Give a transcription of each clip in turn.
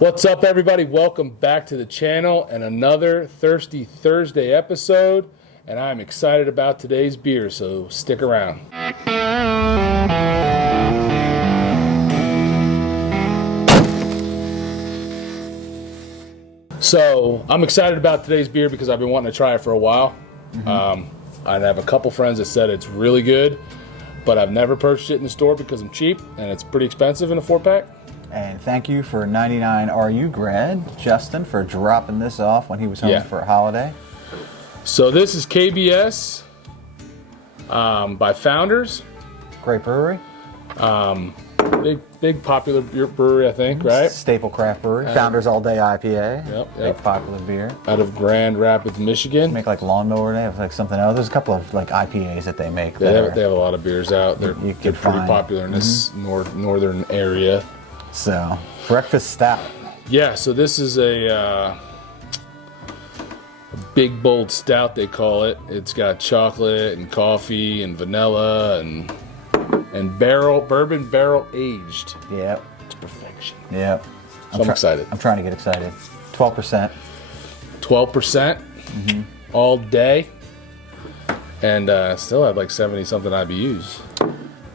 What's up, everybody? Welcome back to the channel and another Thirsty Thursday episode. And I'm excited about today's beer, so stick around. So I'm excited about today's beer because I've been wanting to try it for a while. I have a couple friends that said it's really good, but I've never purchased it in the store because I'm cheap and it's pretty expensive in a 4-pack. And thank you for 99 RU grad, Justin, for dropping this off when he was home for a holiday. So this is KBS by Founders. Great brewery. Big popular beer brewery, I think, right? Staple craft brewery. Founders All Day IPA. Yep. Big popular beer. Out of Grand Rapids, Michigan. Make like lawnmower. They have like something else. There's a couple of like IPAs that they make. They have a lot of beers out. They're pretty popular in this northern area. So, breakfast stout. Yeah, so this is a big bold stout, they call it. It's got chocolate and coffee and vanilla and bourbon barrel aged. Yep. It's perfection. Yep. So I'm excited. I'm trying to get excited. 12%. 12% all day, and still have like 70 something IBUs.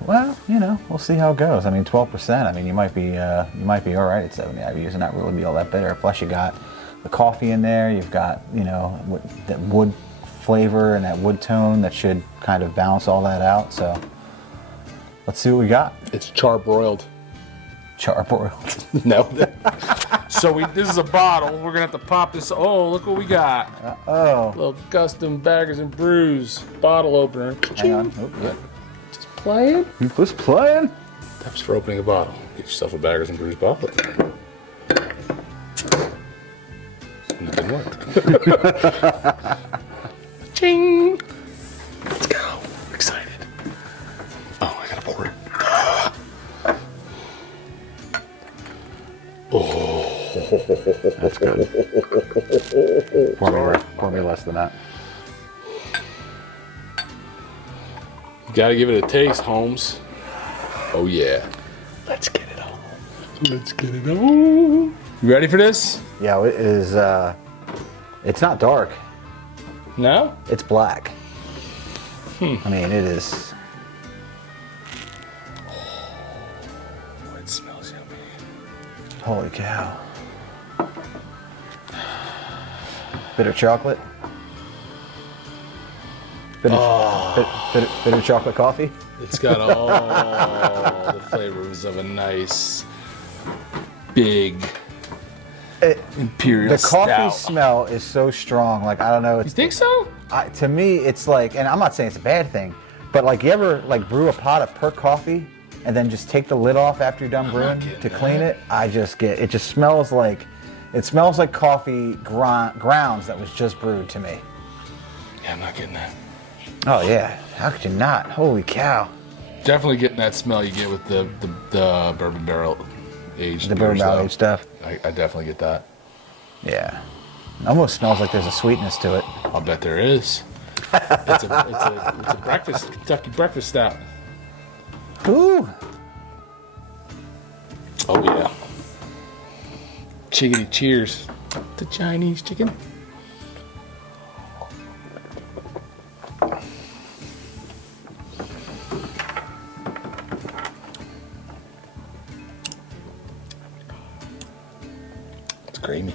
Well, you know, we'll see how it goes. I mean, 12%. I mean, you might be all right at 70 IBUs and not really be all that bitter. Plus, you got the coffee in there. You've got, you know, that wood flavor and that wood tone that should kind of balance all that out. So, let's see what we got. It's charbroiled. Charbroiled. No. So this is a bottle. We're gonna have to pop this. Oh, look what we got. Oh. Little custom Baggers and Brews bottle opener. Hang on. Oh, yeah. Playing? You just playing? Tips for opening a bottle. Get yourself a Baggers and Brews bottle. And it didn't work. Ching! Let's go. I'm excited. Oh, I gotta pour it. Oh. That's good. Pour me less than that. Gotta give it a taste, Holmes. Oh yeah. Let's get it on. Let's get it on. You ready for this? Yeah, it is. It's not dark. No? It's black. I mean, it is. Oh, it smells yummy. Holy cow. Bitter chocolate. Bitter chocolate coffee. It's got all the flavors of a nice, big imperial The coffee stout. smell is so strong. Like, I don't know. You think so? To me, it's like, and I'm not saying it's a bad thing, but like, you ever like brew a pot of perk coffee and then just take the lid off after you're done brewing to clean it? It just smells like, coffee grounds that was just brewed to me. Yeah, I'm not getting that. Oh yeah, how could you not? Holy cow! Definitely getting that smell you get with the bourbon barrel aged. The bourbon barrel aged stuff. I definitely get that. Yeah, it almost smells like there's a sweetness to it. I'll bet there is. It's a breakfast Kentucky breakfast stout. Ooh. Oh yeah. Chickadee cheers to Chinese chicken. Creamy.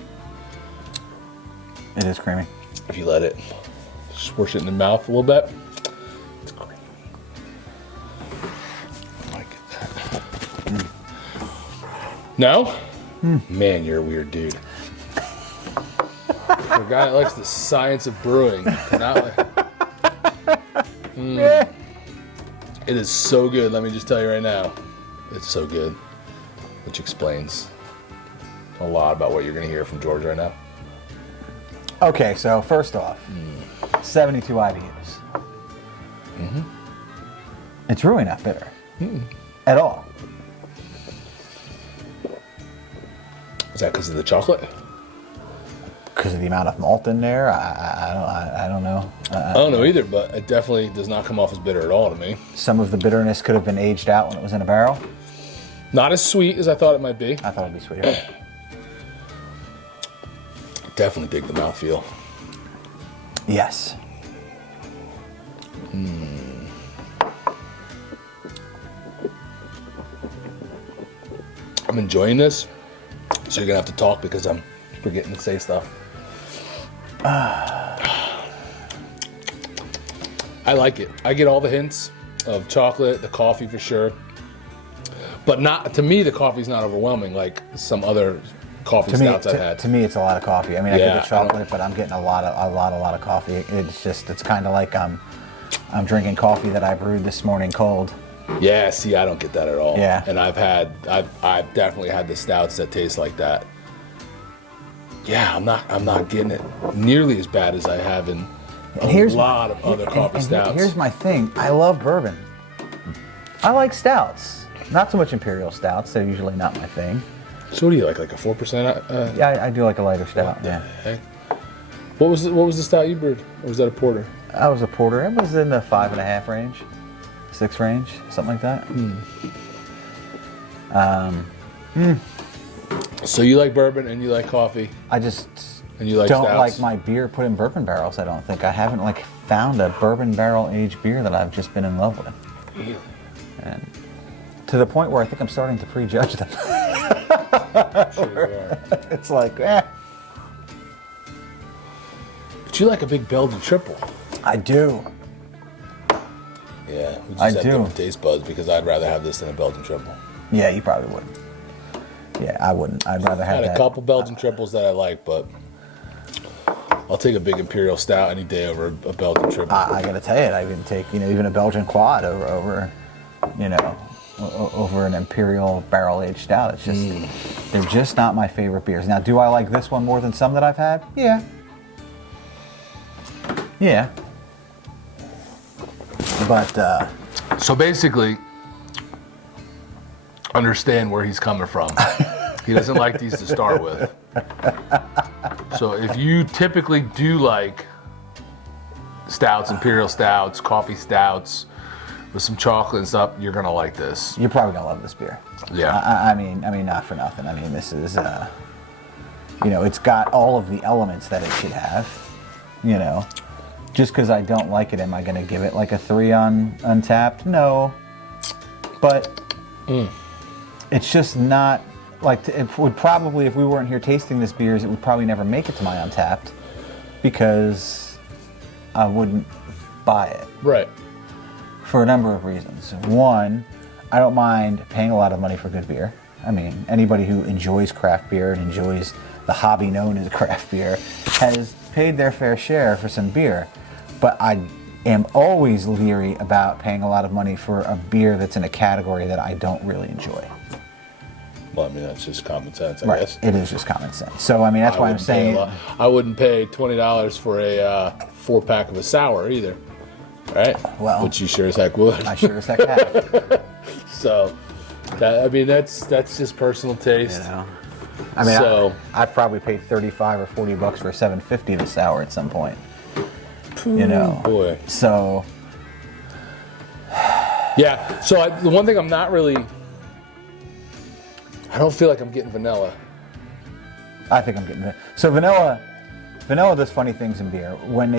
It is creamy. If you let it swish it in the mouth a little bit, it's creamy. I like it. No? Man, you're a weird dude. For a guy that likes the science of brewing, it is so good. Let me just tell you right now, it's so good, which explains a lot about what you're going to hear from George right now. Okay, so first off, 72 IBUs. It's really not bitter at all. Is that because of the chocolate? Because of the amount of malt in there, I don't know. I don't know either, but it definitely does not come off as bitter at all to me. Some of the bitterness could have been aged out when it was in a barrel. Not as sweet as I thought it might be. I thought it'd be sweeter. Definitely dig the mouthfeel. Yes. I'm enjoying this, so you're gonna have to talk because I'm forgetting to say stuff. I like it. I get all the hints of chocolate, the coffee for sure, but not to me. The coffee's not overwhelming like some other coffee stouts I've had. To me, it's a lot of coffee. I mean, I Yeah, get the chocolate, but I'm getting a lot of coffee. It's kind of like I'm drinking coffee that I brewed this morning cold. Yeah, see, I don't get that at all. Yeah. And I've definitely had the stouts that taste like that. Yeah, I'm not getting it nearly as bad as I have in a lot of other coffee stouts. Here's my thing. I love bourbon. I like stouts. Not so much imperial stouts. They're usually not my thing. So what do you like a 4%? Yeah, I do like a lighter stout. Yeah. Heck? What was the stout you brewed? Or was that a porter? I was a porter. It was in the 5.5 range, 6 range, something like that. So you like bourbon and you like coffee. I just And you like don't stouts? like my beer put in bourbon barrels. I don't think I haven't found a bourbon barrel aged beer that I've just been in love with. Really? And to the point where I think I'm starting to prejudge them. Sure you are. It's like, eh. But you like a big Belgian triple. I do. Yeah, we just I have do. different taste buds because I'd rather have this than a Belgian triple. Yeah, you probably wouldn't. Yeah, I wouldn't. I'd rather I have had that. a couple Belgian triples that I like, but I'll take a big imperial stout any day over a Belgian triple. I gotta tell you, I even take even a Belgian quad over an imperial barrel aged stout. It's just they're just not my favorite beers. Now, do I like this one more than some that I've had? Yeah. Yeah. But So basically, understand where he's coming from. He doesn't like these to start with. So if you typically do like stouts, imperial stouts, coffee stouts with some chocolate and stuff, you're gonna like this. you're probably gonna love this beer. Yeah. I mean, not for nothing. I mean, this is it's got all of the elements that it should have. Just because I don't like it, am I going to give it like a 3 on Untapped? No. But it's just not it would probably, if we weren't here tasting this beers, it would probably never make it to my Untapped because I wouldn't buy it Right. for a number of reasons. One, I don't mind paying a lot of money for good beer. I mean, anybody who enjoys craft beer and enjoys the hobby known as craft beer has paid their fair share for some beer. But I am always leery about paying a lot of money for a beer that's in a category that I don't really enjoy. Well, I mean, that's just common sense, I guess. It is just common sense. So, I mean, that's why I'm saying... I wouldn't pay $20 for a 4-pack of a sour either, right? Well, which you sure as heck would. I sure as heck have. So, that's just personal taste. I mean, So- I've probably paid $35 or $40 for a 750 of a sour at some point. Boy. So... Yeah, so the one thing I'm not really... I don't feel like I'm getting vanilla. I think I'm getting it. So vanilla does funny things in beer. When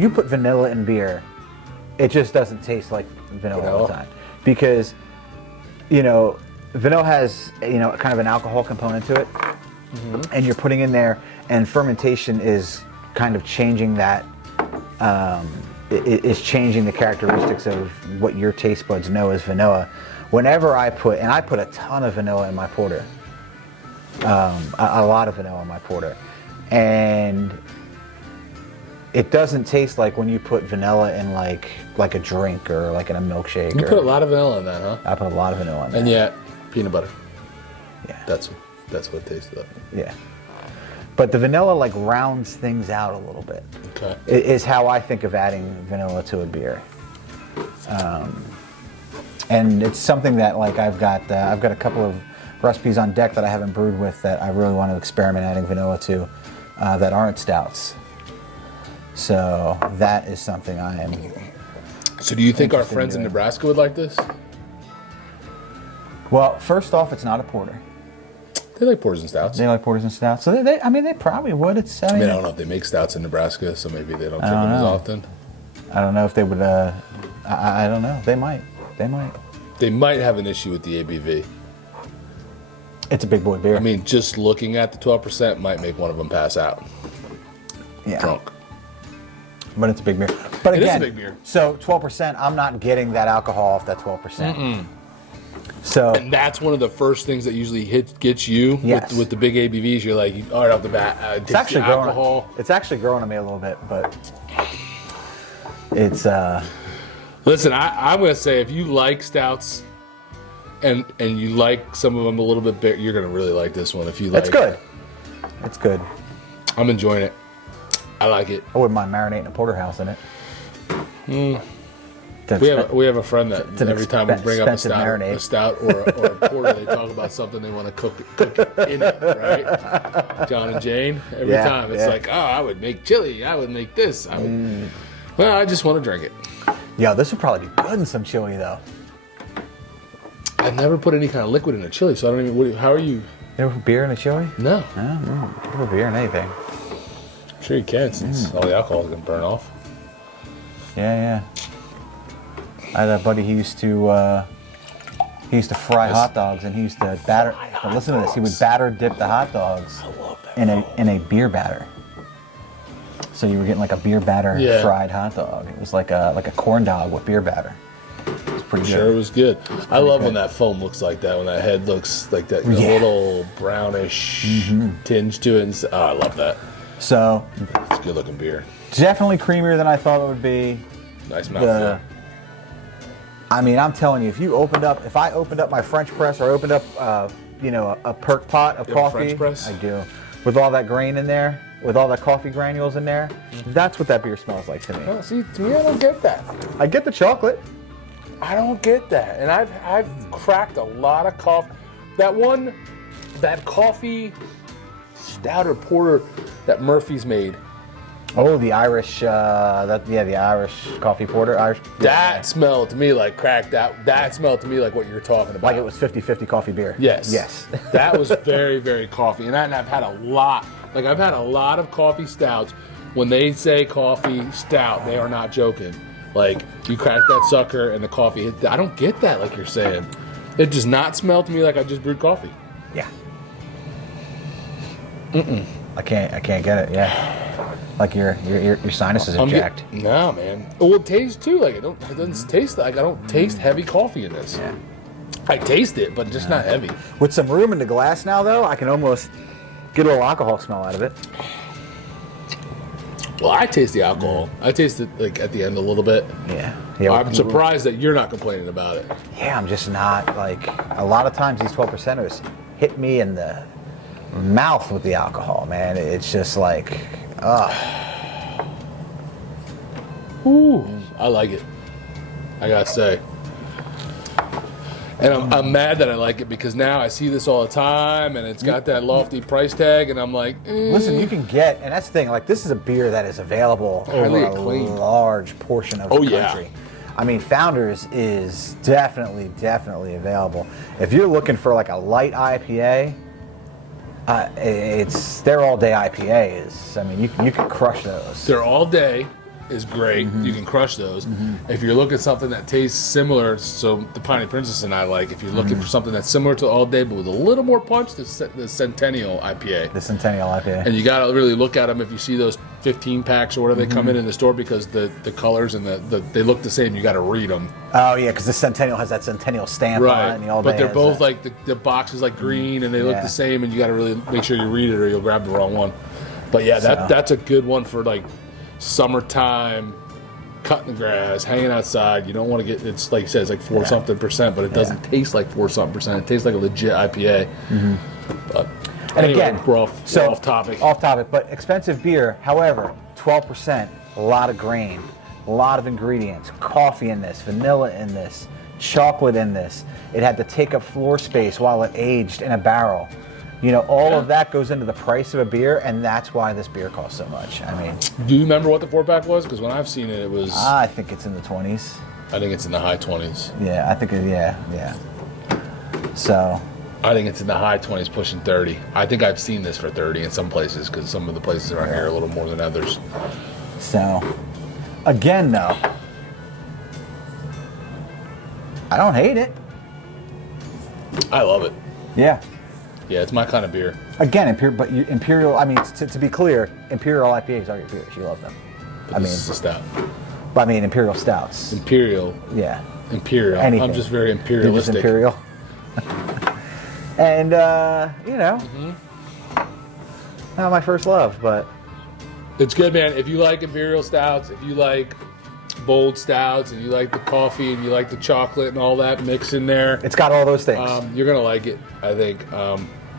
you put vanilla in beer, it just doesn't taste like vanilla all the time. Because, vanilla has, kind of an alcohol component to it. And you're putting in there, and fermentation is kind of changing that, is changing the characteristics of what your taste buds know as vanilla. Whenever I put a ton of vanilla in my porter, a lot of vanilla in my porter, and it doesn't taste like when you put vanilla in like a drink or like in a milkshake. You put a lot of vanilla in that, huh? I put a lot of vanilla in that. And yet, peanut butter. Yeah. That's what it tastes like. Yeah. But the vanilla rounds things out a little bit. Okay. Is how I think of adding vanilla to a beer. And it's something that I've got a couple of recipes on deck that I haven't brewed with that I really want to experiment adding vanilla to that aren't stouts. So that is something I am. So do you think our interested in friends in doing. Nebraska would like this? Well, first off, it's not a porter. It They like porters and stouts. They like porters and stouts. So they I mean, they probably would. I mean, I don't know if they make stouts in Nebraska, so maybe they don't drink them as often. I don't know if they would. I don't know. They might. They might have an issue with the ABV. It's a big boy beer. I mean, just looking at the 12% might make one of them pass out. Yeah. Drunk. But it's a big beer. But It is again, a big beer. So 12%, I'm not getting that alcohol off that 12%. So And that's one of the first things that usually gets you Yes. with the big ABVs. You're like, all right off the bat, it's actually growing. alcohol. It's actually growing on me a little bit, but it's Listen, I'm going to say if you like stouts and you like some of them a little bit bigger, you're going to really like this one. If you like, it's good. It's good. I'm enjoying it. I like it. I wouldn't mind marinating a porterhouse in it. We have a friend that it's an every time we bring up a expensive stout or a porter, they talk about something they want to cook in it, right? John and Jane. Every time it's like, oh, I would make chili. I would make this. I would. Well, I just want to drink it. Yeah, this would probably be good in some chili though. I've never put any kind of liquid in a chili, so I don't even. How are you? You ever put beer in a chili? No. You put beer in anything. I'm sure you can, since all the alcohol is going to burn off. Yeah. I had a buddy. He used to fry hot dogs, and he used to batter. But listen to this. He would batter dip the hot dogs in a beer batter. So you were getting like a beer batter fried hot dog. It was like a corn dog with beer batter. It was pretty good. Sure, it was good. I love when that foam looks like that. When that head looks like that, little brownish tinge to it. I love that. So It's a good looking beer. definitely creamier than I thought it would be. Nice mouthful. I mean, I'm telling you, if I opened up my French press or opened up, a perk pot of You have a coffee, French press? I do, with all that grain in there, with all that coffee granules in there, that's what that beer smells like to me. Well, see, to me, I don't get that. I get the chocolate. I don't get that. And I've cracked a lot of coffee. That coffee stout or porter that Murphy's made. Oh, the Irish, the Irish coffee porter. That smelled to me like crack. That smelled to me like what you're talking about. Like it was 50-50 coffee beer. Yes. That was very, very coffee. And I've had a lot. Like, I've had a lot of coffee stouts. When they say coffee stout, they are not joking. Like, you crack that sucker and the coffee hit. I don't get that like you're saying. It does not smell to me like I just brewed coffee. Yeah. I can't get it. Yeah. Like your sinuses are jacked. No, man. Well, it tastes too. Like, it doesn't taste like I don't taste heavy coffee in this. Yeah. I taste it, but just not heavy. With some room in the glass now, though, I can almost get a little alcohol smell out of it. Well, I taste the alcohol. I taste it like at the end a little bit. Yeah. I'm surprised that you're not complaining about it. Yeah, I'm just not like a lot of times these 12%ers hit me in the mouth with the alcohol, man. It's just like, Ooh, I like it. I gotta say. And I'm mad that I like it because now I see this all the time and it's got that lofty price tag and I'm like, listen, you can get, and that's the thing, like this is a beer that is available over a large portion of the country. I mean, Founders is definitely available. If you're looking for like a light IPA, their all day IPA I mean, you can crush those. They're all day is great. You can crush those. If you're looking at something that tastes similar, so the Piney Princess and I like, if you're looking for something that's similar to all day but with a little more punch, the Centennial IPA. The Centennial IPA. And you got to really look at them if you see those 15 packs or whatever they come in the store because the colors and they look the same. You got to read them. Oh yeah, because the Centennial has that Centennial stamp on it. And the all day but they're both that. like the box is like green and they look the same, and you got to really make sure you read it or you'll grab the wrong one. But yeah, that's a good one for like summertime, cutting the grass, hanging outside. You don't want to get, it's like you said, it's like 4 something percent, but it doesn't taste like 4 something percent. It tastes like a legit IPA. But And anyway, again, we're off topic. Off topic, but expensive beer. However, 12%, a lot of grain, a lot of ingredients, coffee in this, vanilla in this, chocolate in this. It had to take up floor space while it aged in a barrel. You know, all of that goes into the price of a beer, and that's why this beer costs so much. I mean, do you remember what the 4-pack was? Because when I've seen it, it was. I think it's in the 20s. I think it's in the high 20s. Yeah, I think yeah. So, I think it's in the high 20s, pushing 30. I think I've seen this for 30 in some places because some of the places around here are a little more than others. So, again, though, I don't hate it. I love it. Yeah. Yeah, it's my kind of beer. Again, Imperial, I mean, to be clear, Imperial IPAs are your beers. You love them. But this is a stout. But I mean, Imperial Stouts. Imperial. Yeah. Imperial. Anything. I'm just very You're imperialistic. just Imperial. And, you know, not my first love, but... It's good, man. If you like Imperial Stouts, if you like bold stouts, and you like the coffee, and you like the chocolate and all that mixed in there... It's got all those things. You're going to like it, I think.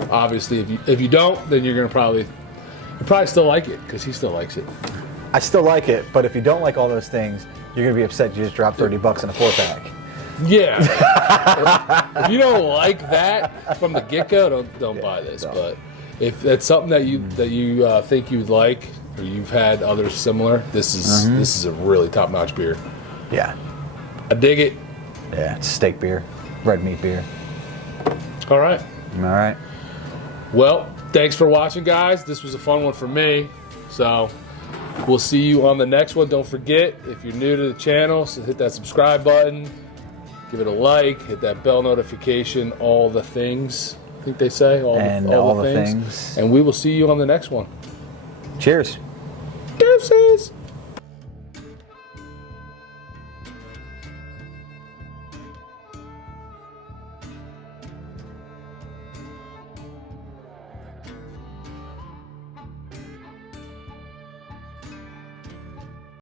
Obviously, if you don't, then you're going to probably still like it, because he still likes it. I still like it, but if you don't like all those things, you're going to be upset you just dropped $30 in a 4-pack. Yeah. If you don't like that from the get-go, don't buy this. Don't. But if that's something that you think you would like, or you've had others similar, this is a really top-notch beer. Yeah. I dig it. Yeah, it's steak beer, red meat beer. All right. All right. Well, thanks for watching, guys. This was a fun one for me. So we'll see you on the next one. Don't forget, if you're new to the channel, so hit that subscribe button. Give it a like, hit that bell notification, all the things, I think they say. All the things. And we will see you on the next one. Cheers. Deuces.